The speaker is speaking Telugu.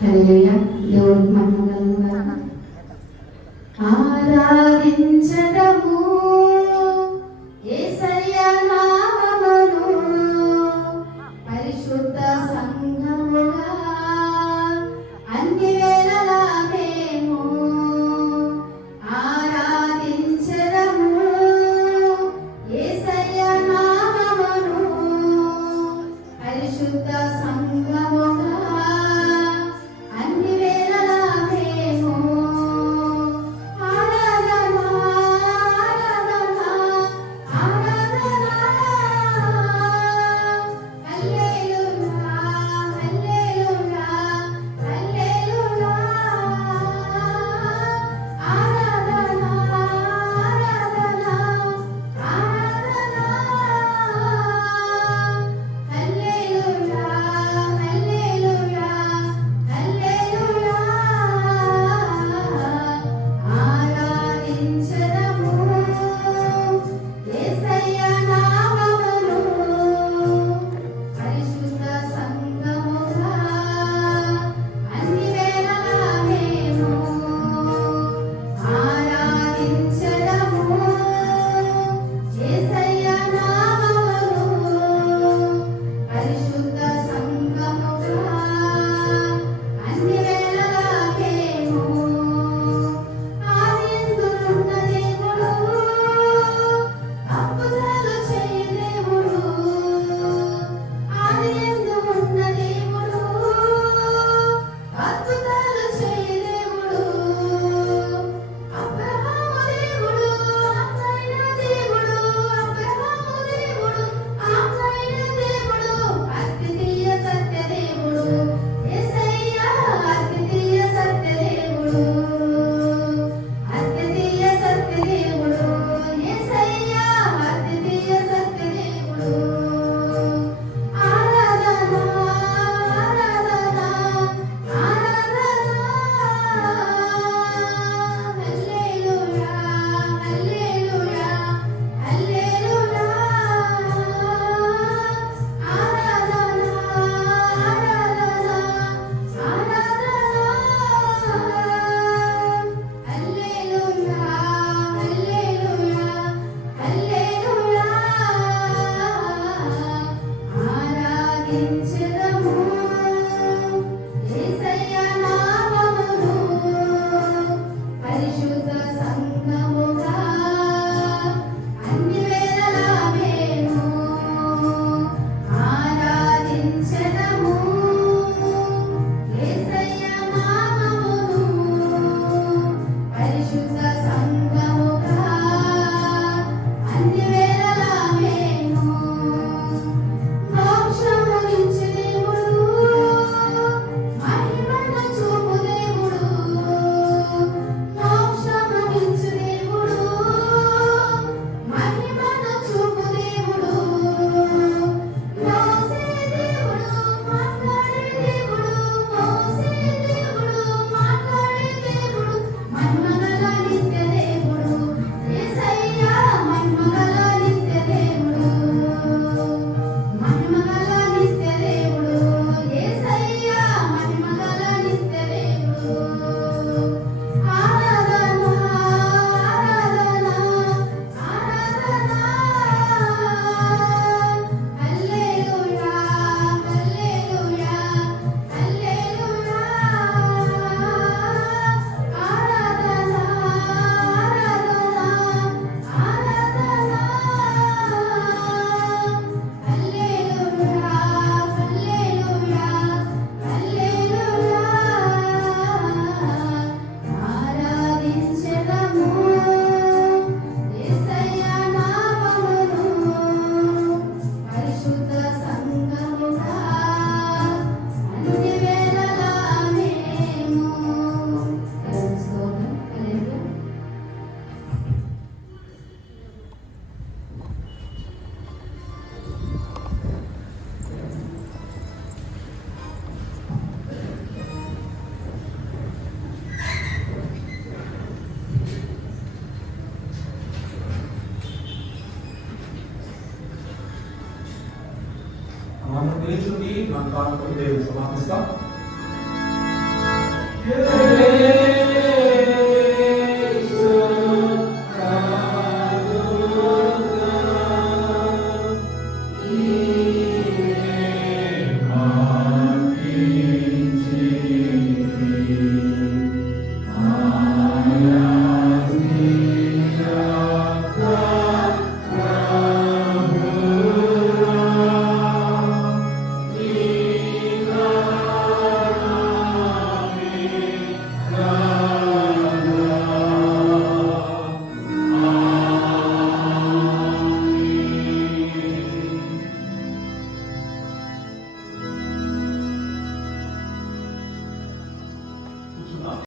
హల్లెలూయా. దేవునికి మహిమ కలుగును గాక. ఆరాధించదము యేసయ్య నామమును పరిశుద్ధ సంఘముగా అన్ని వేళలా మేము ఆరాధించదము యేసయ్య నామమును పరిశుద్ధ సంఘముగా అన్ని వేళలా మేము ఆరాధన ఆరాధన ఆరాధన హల్లెలూయా హల్లెలూయా హల్లెలూయా ఆరాధన ఆరాధన ఆరాధన హల్లెలూయా హల్లెలూయా హల్లెలూయా ఆరాధించదము యేసయ్య నామమును పరిశుద్ధ సంఘముగా అన్ని వేళలా మేము ఆరాధించదము యేసయ్య నామమును పరిశుద్ధ సంఘముగా అన్ని వేళలా మేము ఆదియందున్న దేవుడు అద్భుతాలు చేయ దేవుడు ఆదియందు ఉన్న దేవుడు అద్భుతాలు చేయ దేవుడు అబ్రహాము దేవుడు ఆజ్ఞైన దేవుడు అబ్రహాము దేవుడు ఆజ్ఞైన దేవుడు అద్వితీయ సత్య దేవుడు యేసయ్య అద్వితీయ సత్య దేవుడు అద్వితీయ సత్య దేవుడు యేసయ్య అద్వితీయ సత్య దేవుడు ఆరాధన ఆరాధన ఆరాధన హల్లెలూయా హల్లెలూయా హల్లెలూయా ఆరాధన ఆరాధన ఆరాధన హల్లెలూయా హల్లెలూయా హల్లెలూయా ఆరాధించదము యేసయ్య నామమును పరిశుద్ధ సంఘముగా అన్ని వేళలా మేము ఆరాధించదము యేసయ్య నామమును పరిశుద్ధ సంఘముగా అన్ని వేళలా మేము మోక్షమునిచ్చు దేవుడు మహిమను చూపు దేవుడు మోక్షమునిచ్చు దేవుడు మహిమను చూపు దేవుడు మోసే దేవుడు మాట్లాడే దేవుడు మోసే దేవుడు మాట్లాడే దేవుడు మహిమగల నిత్య దేవుడు యేసయ్య మహిమగల నిత్య దేవుడు మహిమగల నిత్య దేవుడు యేసయ్య మహిమగల నిత్య దేవుడు ఆరాధన ఆరాధన ఆరాధన హల్లెలూయా హల్లెలూయా హల్లెలూయా ఆరాధన ఆరాధన ఆరాధన హల్లెలూయా హల్లెలూయా హల్లెలూయా ఆరాధించదము యేసయ్య నామమును పరిశుద్ధ సంఘముగా అన్ని వేళలా మేము స్తోత్రం హల్లెలూయా. మనం నిలుచుండి మన కానుకలు దేవుడు సమాపిస్తాం. ఏదో